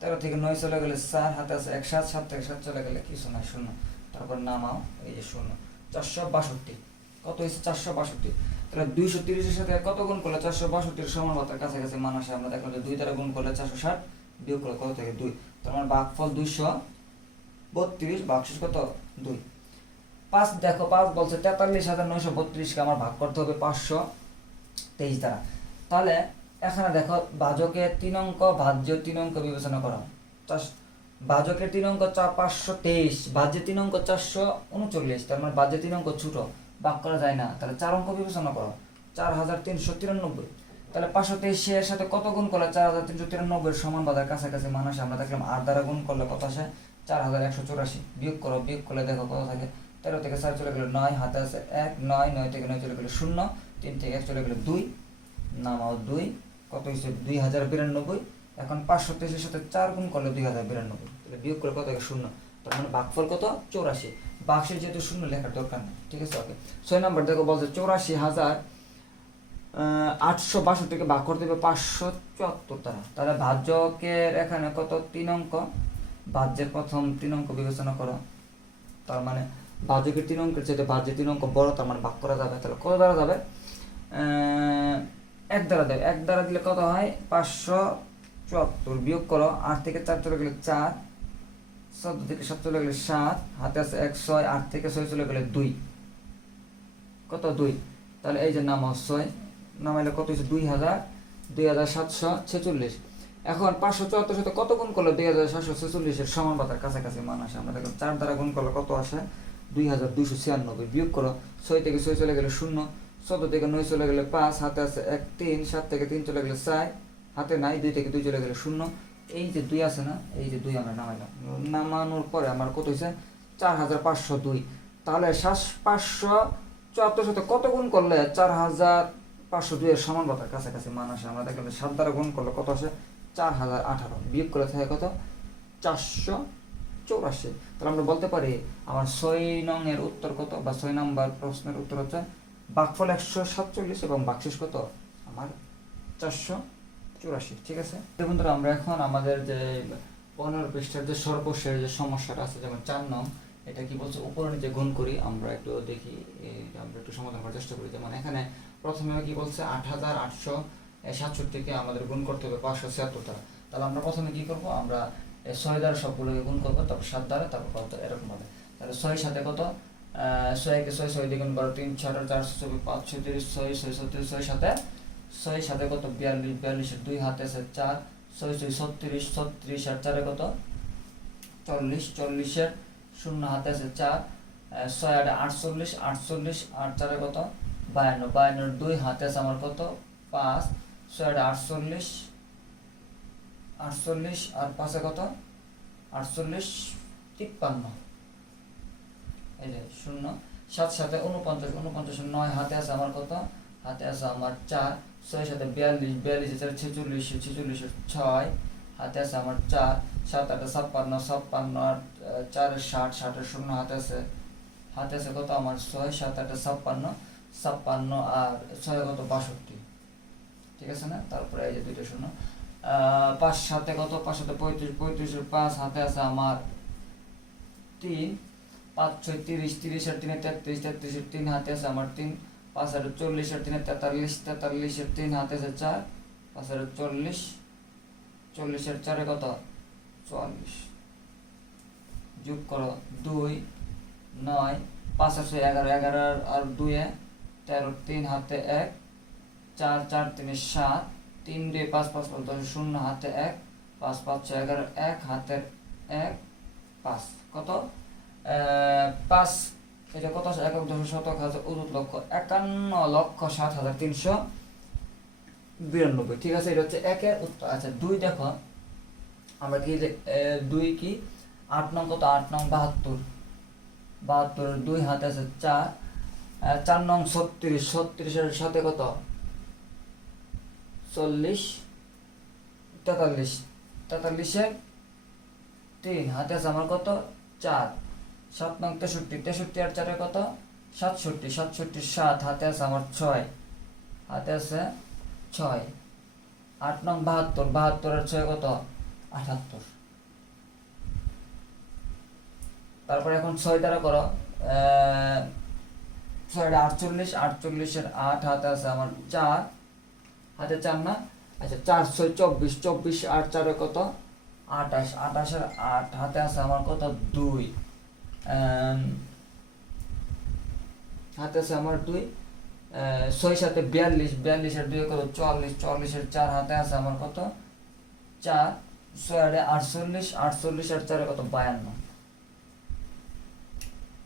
13 থেকে 9 চলে গেলে 4, হাতে আছে 1 7, 7 থেকে 7 চলে গেলে কিছু নাই 0। তারপর নামাও, এই যে 0, 462। কত হয়েছে? 462। তাহলে 230 এর সাথে কত গুণ করলে 462 এর সমান বা তার কাছাকাছি মান আসে? আমরা দেখলাম যে 2 দ্বারা গুণ করলে 460, বিয়োগ করে কত থেকে 2। তার মানে ভাগফল 232, ভাগশেষ কত? 2। 5 দেখো, 5 বলছে 43932 কে আমার ভাগ করতে হবে 523 দ্বারা। তাহলে এখানে দেখো ভাজকে 3 অঙ্ক, ভাজ্য 3 অঙ্ক বিবেচনা করা। ভাজকের 3 অঙ্ক 523, ভাজ্যের 3 অঙ্ক 439, তার মানে ভাজ্যের 3 অঙ্ক ছোট, ভাগ করা যায় না। তাহলে 4 অঙ্ক বিবেচনা করো, 4393। তাহলে 523 এর সাথে কত গুণ করলে 4393 এর সমান বা তার কাছাকাছি মান আসে? আমরা দেখলাম 8 দ্বারা গুণ করলে কত আসে? 4184, বিয়োগ করো, বিয়োগ করলে দেখো কত থাকে? 13 থেকে 4 চলে গেলে 9, হাতে আছে 1, 9, 9 থেকে 9 চলে গেলে 0, 3 থেকে 1 চলে গেলে 2, নামাও 2, কত হয়েছে? 2092। এখন 523 এর সাথে 4 গুণ করলে 2092, তাহলে বিয়োগ করে কত থাকে? 0। তার মানে ভাগফল কত? 84। ভাগশেষ যেহেতু 0 লেখার দরকার নেই, ঠিক আছে। ওকে, 6 নাম্বার দেখো বলছে 84,862 কে ভাগ করতে হবে 574 দ্বারা। তাহলে ভাজ্যকের এখানে কত? 3 অঙ্ক, ভাজ্যের প্রথম 3 অঙ্ক বিবেচনা করো। তার মানে ভাজকের 3 অঙ্কের চেয়ে ভাজ্যের 3 অঙ্ক বড়, তার মানে ভাগ করা যাবে। তাহলে কত দ্বারা যাবে? 1 দ্বারা দেবে। 1 দ্বারা দিলে কত হয়? 574, বিয়োগ করো 8 থেকে 4 চলে গেলে 4, 14 থেকে 7 চলে গেলে 7, হাতে আছে 1 6, 8 থেকে 6 চলে গেলে 2, কত? 2। তাহলে এই যে নামাও 6, নামাইলে কত হয়েছে? 2746। এখন 574 সাথে কত গুণ করলে 2746 এর সমানুপাতের কাছাকাছি মান আসে? আমরা দেখো 4 দ্বারা গুণ করলে কত আসে? 2296। বিয়োগ করো, 6 থেকে 6 চলে গেলে 0, 14 থেকে 9 চলে গেলে 5, হাতে আছে 1 3, 7 থেকে 3 চলে গেলে 4, হাতে নাই, 2 থেকে 2 চলে গেলে 0। এই যে 2 আছে না, এই যে 2 আমরা নামাইলাম, নামানোর পরে আমার কত হয়েছে? 4502। তাহলে 574 সাথে কত গুণ করলে 4502 এর সমানুপাতের কাছাকাছি মান আসে? আমরা দেখলাম 7 দ্বারা গুণ করলে কত আসে? 4018। বিয়োগ করে থাকে কত? 484। তাহলে আমরা বলতে পারি আমার 6 নং এর উত্তর কত, বা 6 নাম্বার প্রশ্নের উত্তর হচ্ছে ভাগফল 147 এবং ভাগশেষ কত আমার 484। ঠিক আছে বন্ধুরা, আমরা এখন আমাদের যে 15 পৃষ্ঠার যে সর্বশেষ যে সমস্যাটা আছে, যেমন 4 নং, এটা কি বলছে? উপরে নিচে গুণ করি, আমরা একটু দেখি, আমরা একটু সমাধান করার চেষ্টা করি। যেমন এখানে প্রথমে কি বলছে? 8867কে আমাদের গুণ করতে হবে 576 দ্বারা। তাহলে আমরা প্রথমে কি করব? আমরা 6 দ্বারা সবগুলোকে গুণ করবো, তারপর 7 দ্বারা, তারপর কত, এরকম ভাবে। তাহলে 6 সাথে কত? 6 কে 6, 6 দিয়ে গুণ করো, 3 6 424, 5 36, 6 6 36, 6 সাথে 6 সাথে কত? 42, 42 এর 2 হাতে আছে 4, 6 6 36, 36 আর 4 কত? 40, 40 এর 0 হাতে আছে 4, 6 8 48, 48 আর 4 কত? 52, 52 এর 2 হাতে আছে আমার কত? 5, 6 8 48, 48 আর 5 কত? 48, 53। এই যে 0, 7 সাথে 49, 49 এর 9 হাতে আছে আমার কত? হাতে আছে আমার 4, 6 সাথে 42, 42 এর 46, 46 এর 6 হাতে আছে আমার 4, 7 8 56, 56 আর 4 এর 60, 60 এর 0 হাতে আছে কত? আমার 6, 7 8 56, 56 আর 6 কত? 62। ঠিক আছে না? তারপরে এই যে দুইটা 0, 5 সাথে কত? 5 সাথে 35, 35 এর 5 হাতে আছে আমার 3, 5 6 30, 30 আর 3 33, 33 এর 3 হাতে আছে আমার 3, 5 আর 40 আর 3 43, 43 এর 3 হাতে আছে 4, 5 আর 40, 40 এর 4 কত? 44। যোগ করো, 2 9, 5 আর 6 11, 11 আর 2 13, 3 হাতে 1, 4 4 3 7, 3 2 5 5 5 10, 0 হাতে 1, 5 5 6 11, 1 হাতে 1, 5 কত? 5, এটা কত? একক দশক শতক হাজার অযুত লক্ষ, 51,07,392। ঠিক আছে, এটা হচ্ছে 1 এর উত্তর। আচ্ছা 2 দেখো, আমরা কি 2 কি 8 নং কত? 8 নং 72, 72 এর 2 হাতে আছে 4, 4 নং 36, 36 এর সাথে কত? 40, 43, 43 এর 3 হাতে আছে আমার কত? 4, 7 নং 63, 63 আর 4 কত? 67, 67 7 হাতে আছে আমার 6, হাতে আছে 6, 8 নং 72, 72 আর 6 কত? 78। তারপর এখন 6 দ্বারা করো, 6 48, 48 এর 8 হাতে আছে আমার 4, হাতে 4 না? আচ্ছা 4 6 24, 24 আর 4 কত? 28, 28 এর 8 হাতে আছে আমার কত? 2, হাতে আছে আমার 2, 6 সাথে 42, 42 এর 2 কত? 44, 44 এর 4 হাতে আছে আমার কত? 4, 6 48, 48 আর 4 কত? 52।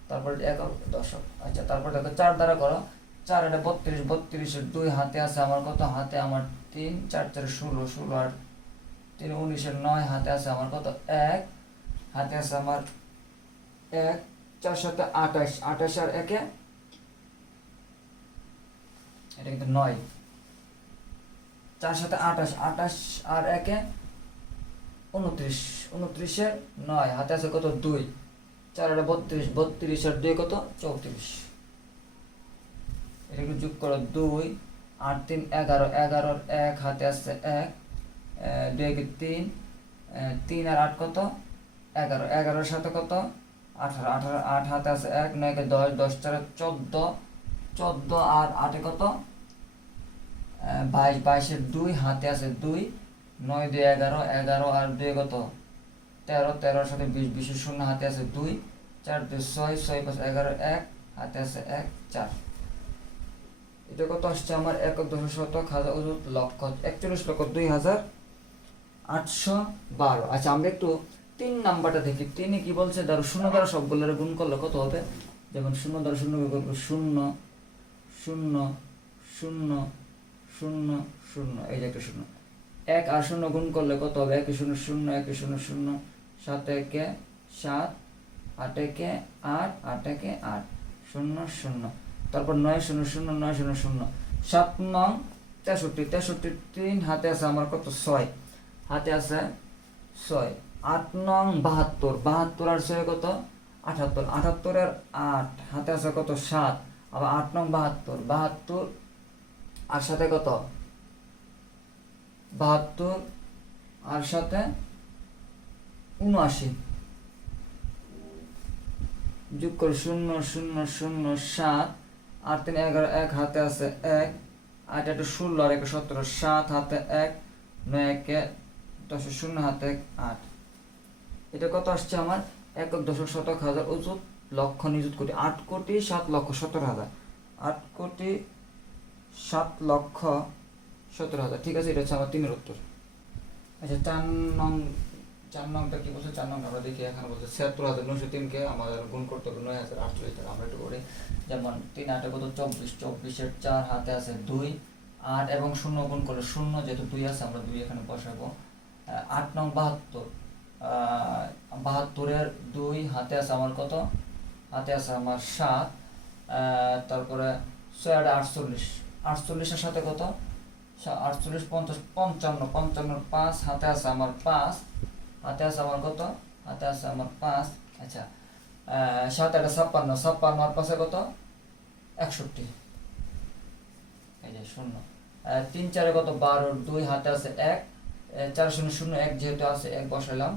তারপর একক দশক। আচ্ছা তারপর দেখো 4 দ্বারা করো, 4 32, 32 এর 2 হাতে আছে আমার কত? হাতে আমার 3, 4 4 16, 16 আর 3 19 এর 9 হাতে আছে আমার কত? 1, হাতে আছে আমার 1, 4 সাথে 28, 28 আর 1 এটা কিন্তু 9, 4 সাথে 28, 28 আর 1 29, 29 এর 9 হাতে আছে কত? 2, 4 32, 32 আর 2 কত? 34। এটাকে যোগ করো, 2 8 3 11, 11 আর 1 হাতে আছে 1, 2 কে 3, 3 আর 8 কত? 11, 11 এর সাথে কত? 18, 18 8 হাতে আছে 1, 9 কে 10, 10 4 14, 14 আর 8 কত? 22, 22 এর 2 হাতে আছে 2, 9 2 11, 11 আর 2 কত? 13, 13 এর সাথে 20, 20 এর 0 হাতে আছে 2, 4 2 6, 6 5 11 1 হাতে আছে 1 4। এটা কত আসছে আমার? একক দশক শতক হাজার অযুত লক্ষ, 41,02,000 812। আচ্ছা আমরা একটু 3 নাম্বারটা দেখি। 3 কি বলছে, ধরো 0 দ্বারা সবগুলোর গুণ করলে কত হবে। যেমন 0 দ্বারা 0 গুণ করবো 0 0 0 0 0, এই যে একটা 0। 1 আর 0 গুণ করলে কত হবে, 1 0 0 1 0 0, 7 1 7, 8 1 8, 8 1 8, 0 0। তারপর 9 0 0 9 0 0, 7 9 63, 63 3 হাতে আছে আমার কত 6, হাতে আছে 6। 8 9 72, 72 আর 6 কত 78, 78 আর 8 হাতে আছে কত 7, আবার 8 9 72, 72 আর সাথে কত 72 আর সাথে 79, যোগ করে 0 0 0 7, আর 3 11, 1 হাতে আছে 1, 8 8 16 আর 1 17, 7 হাতে 1, 9 1 10, 0 হাতে 8। এটা কত আসছে আমার, একক দশক শতক হাজার অযুত লক্ষ নিযুত কোটি, 8 কোটি 7 লক্ষ 17 হাজার, 8 কোটি 7 লক্ষ 17 হাজার। ঠিক আছে, এটা হচ্ছে আমার 3-এর উত্তর। আচ্ছা 4 নংটা কি বলছে, 4 নং আমরা দেখি। এখানে বলছে ৭৬,৯০৩কে আমাদের গুণ করতে হবে ৯,০৪৮ টাকা। আমরা একটু করি। যেমন 3 8 কত 24, 24-এর 4 হাতে আছে 2, 8 এবং 0 গুণ করলে 0, যেহেতু 2 আছে আমরা 2 এখানে বসাবো। 8 নং 72, 72-এর 2 হাতে আছে আমার কত, হাতে আছে আমার 7। তারপরে 6 8 48, 48-এর সাথে কত 48 50 55, 55-এর 5 হাতে আছে আমার 5, হাতে আছে আমার কত, হাতে আছে আমার 5। আচ্ছা 7 8 56, 56 আর 5-এ কত 61, এই যে 0। 3 4-এ কত 12, 2 হাতে আছে 1, 4 0 0 1 যেহেতু আছে 1 বসাইলাম।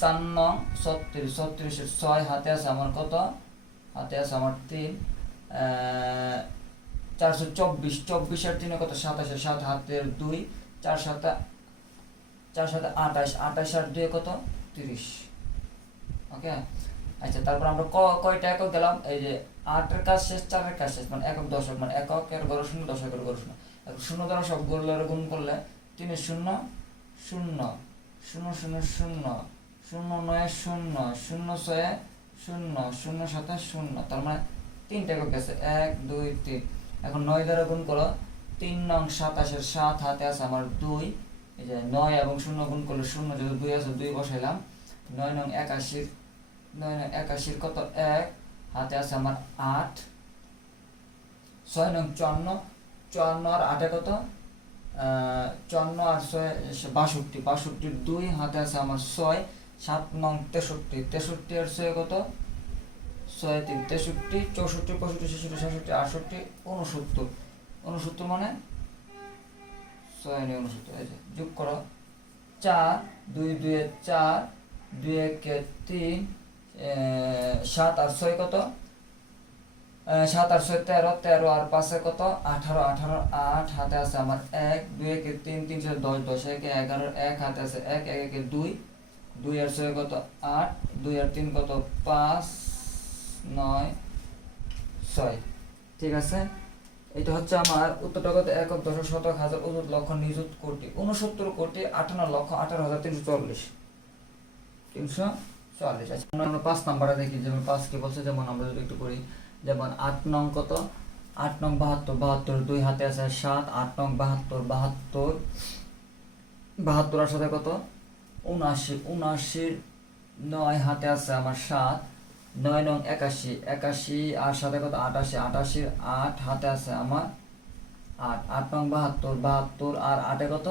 4 9 36, 36-এর 6 হাতে আছে আমার কত, হাতে আছে আমার 3। 424, 24-এর 3 কত 27, 7 হাতের 2, 4 7 28, 28 আর 2 কত 30। ওকে। আচ্ছা তারপর আমরা কয়টা একক দিলাম, এই যে 8-এর কাজ শেষ, 4-এর কাজ শেষ, মানে একক দশক, মানে এককের গড় 0, দশকের গড় 0। 0 দ্বারা সবগুলোর গুণ করলে 3 0 0 0 0 0 0 9 0 0 6 0 0 7 0, তার মানে 3টা একক গেছে 1 2 3। এখন 9 দ্বারা গুণ করো, 3 নং 27-এর 7 হাতে আছে আমার 2, এই যে 9 এবং 0 গুণ করলে 0, যেহেতু 2 আছে 2 বসাইলাম। 9 নং 81, 9 নং 81-এর কত 1, হাতে আছে আমার 8। 6 নং 54, 54 আর 8-এ কত 54 আর 6 62, 62-এর 2 হাতে আছে আমার 6। 7 নং 63, 63 আর 6 কত 6 3, 63 64 65 66 67 68 69, 69 মানে 6 9 69, এই যে যোগ করো 4 2 2 4 2 1 3, 7 আর 6 কত 7 আর 6 13, 13 আর 5-এ কত 18, 18 8 হাতে আছে আমার 1, 2 1 3 3 4 10, 10 1 11, 1 হাতে আছে 1, 1 1 2, 2 আর 6 কত 8, 2 আর 3 কত 5 9 6। ঠিক আছে, এটা হচ্ছে আমার উত্তরটা কত, একক দশক শতক হাজার অযুত লক্ষ নিযুত কোটি, 69 কোটি 58,18,340, 340। আচ্ছা আমরা 5 নাম্বারে দেখি। যেমন 5 কি বলছে, যেমন আমরা যদি একটু করি। যেমন 8 নং কত, 8 নং 72, 72 2 হাতে আছে 7, 8 নং 72, 72 72 এর সাথে কত 79, 79 9 হাতে আছে আমার 7। 9 নং 81, 81 আর সাথে কত 88, 88 8 হাতে আছে আমার 8। 8 নং 72, 72 আর 8-এ কত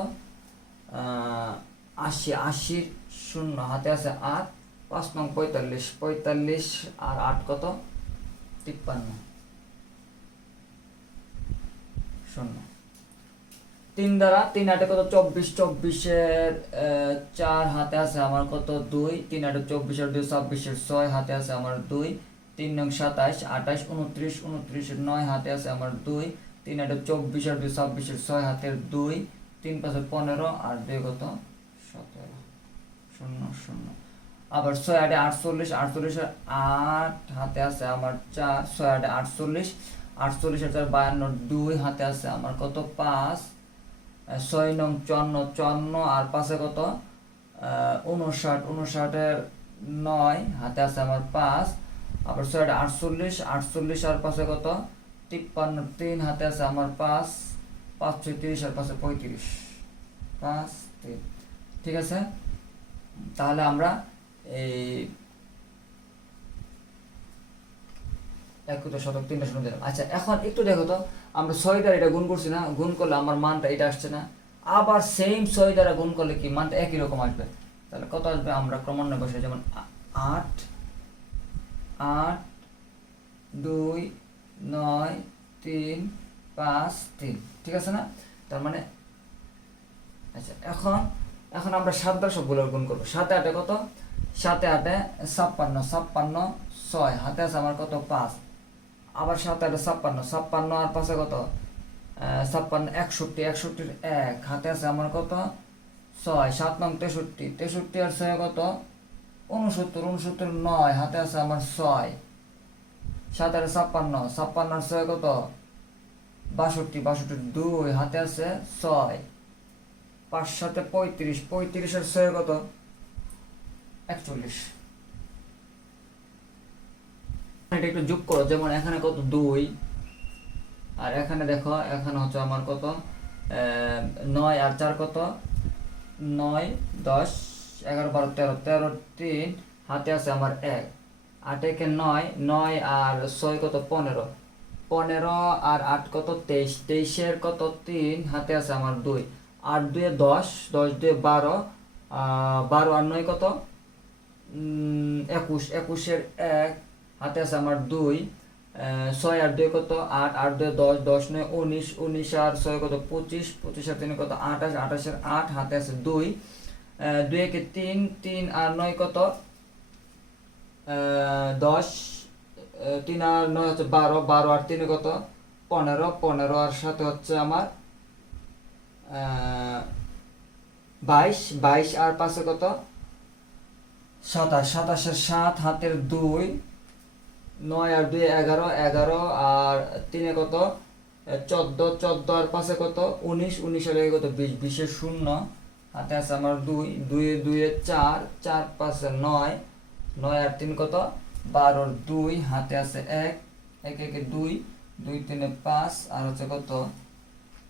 80, 80 0 হাতে আছে 8। 5 নং 45, 45 আর 8 কত 53 0। 3 দ্বারা 3 8-এ কত 24, 24-এর 4 হাতে আছে আমার কত 2, 3 8 24-এর 2 26-এর 6 হাতে আছে আমার 2। 3 নং 27, 28 29, 29-এর 9 হাতে আছে আমার 2। 3 8 24-এর 2 26-এর 6 হাতের 2। 3 5 15 আর 2 কত 17 0 0। আবার 6 8 48, 48-এর 8 হাতে আছে আমার 4। 6 8 48, 48-এর 4 52, 2 হাতে আছে আমার কত 5। 6 নং 54, 54 আর 5 কত 59, 59 9 হাতে আছে আমার 5, আবার 6 48, 48 আর 5 কত 53, 3 হাতে আছে আমার 5, 5 30 আর 5 35, 5 3। ঠিক আছে, তাহলে আমরা এই 71 শতক 3টা শূন্য দিলাম। আচ্ছা, এখন একটু দেখো তো, আমরা 6 দ্বারা এটা গুণ করছি না, গুণ করলে আমার মানটা এটা আসছে না, আবার সেম 6 দ্বারা গুণ করলে কি মানটা একই রকম আসবে। তাহলে কত আসবে, আমরা ক্রমান্বয়ে বসে, যেমন 8 8 2 9 3 5 3। ঠিক আছে না, তার মানে আচ্ছা এখন আমরা 7 দ্বারা সবগুলো গুণ করবো। 7 8 কত, 7 8 56, 56 6 হাতে আছে আমার কত 5, আবার 7 8 56, 56 আর 5 কত 56, 61, 61 1 হাতে আছে আমার কত 6, 7 নং 63, 63 আর 6 কত 69, 69 9 হাতে আছে আমার 6, 7 আর 56, 56 আর 6 কত 62, 62 2 হাতে আছে 6, 5 7 35, 35 আর 6 কত 41। এটা একটু যোগ করো, যেমন এখানে কত 2 আর এখানে দেখো, এখানে হচ্ছে আমার কত 9 আর 4 কত 9 10 11 12 13, 13 3 হাতে আছে আমার 1, 8 1 9, 9 আর 6 কত 15, 15 আর 8 কত 23, 23 এর কত 3 হাতে আছে আমার 2, 8 2 10, 10 2 12, 12 আর 9 কত 21, 21 এর 1 হাতে আছে আমার 2, 6 আর 2 কত 8, 8 2 10, 10 9 19, 19 আর 6 কত 25, 25 আর 3 কত 28, 28 এর 8 হাতে আছে 2, 2 1 3, 3 আর 9 কত 10, 3 আর 9 হচ্ছে 12, 12 আর 3 কত 15, 15 আর সাথে হচ্ছে আমার 22, 22 আর 5 কত 27, 27 এর 7 হাতের 2, 9 আর 2 11, 11 আর 3 কত 14, 14 আর 5 কত 19, 19 আর কত 20, 20 এর 0 হাতে আছে আমার 2, 2 2 এর 4, 4 5 এর 9, 9 আর 3 কত 12 2 হাতে আছে 1, 1 1 2, 2 3 5 আর হচ্ছে কত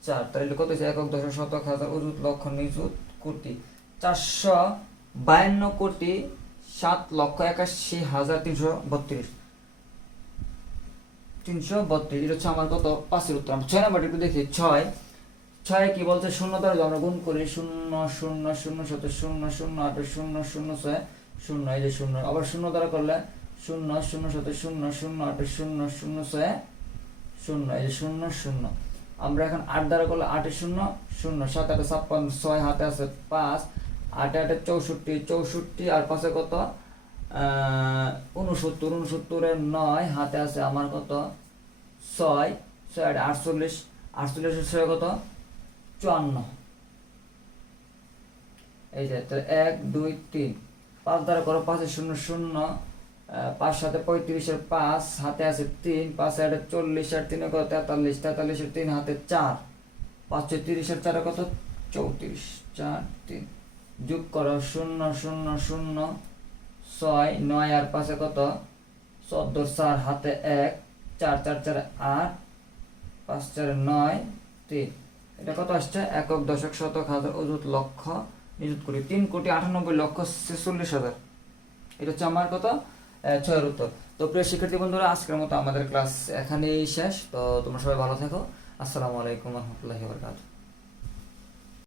4। তাহলে কত হচ্ছে একক দশক শতক হাজার অযুত লক্ষ নিযুত কোটি 452 কোটি 7,81,332। 332, এটা হচ্ছে আমার কত 5-এর উত্তর। 6 নাম্বারটা একটু দেখি। 6 কি বলছে, শূন্য দ্বারা আমরা গুণ করি, 0 0 0 7 0 0 8 0 0 6 0, এই যে 0, আবার 0 দ্বারা করলে 0 0 7 0 0 8 0 0 6 0, এই যে 0 0। আমরা এখন 8 দ্বারা করলে 8 0 0, 7 8 56, 6 হাতে আছে 5, 8 8 64, 64 আর 5 কত 69, 69 এর 9 হাতে আছে আমার কত 6, 6 48, 48 এর 6 কত 54। এই যে 1 2 3, 5 দ্বারা করো 5 0 0, 5 7 35 এর 5 হাতে আছে 3, 5 8 40 আর 3 কত 43, 43 এর 3 হাতে 4, 5 30 এর 4 কত 34, 4 3 যোগ করো 0 0 0 6, 9 আর 5 কত 14, 4 হাতে 1, 4 4 4 8, 5 4 9 3। এটা কত আসছে, একক দশক শতক হাজার অযুত লক্ষ নিযুত কোটি 3,98,46,000। এটা হচ্ছে আমার কত 6-এর উত্তর। তো প্রিয় শিক্ষার্থী বন্ধুরা, আজকের মতো আমাদের ক্লাস এখানেই শেষ। তো তোমরা সবাই ভালো থেকো। আসসালামু আলাইকুম ওয়া রাহমাতুল্লাহি ওয়া বারাকাতুহু।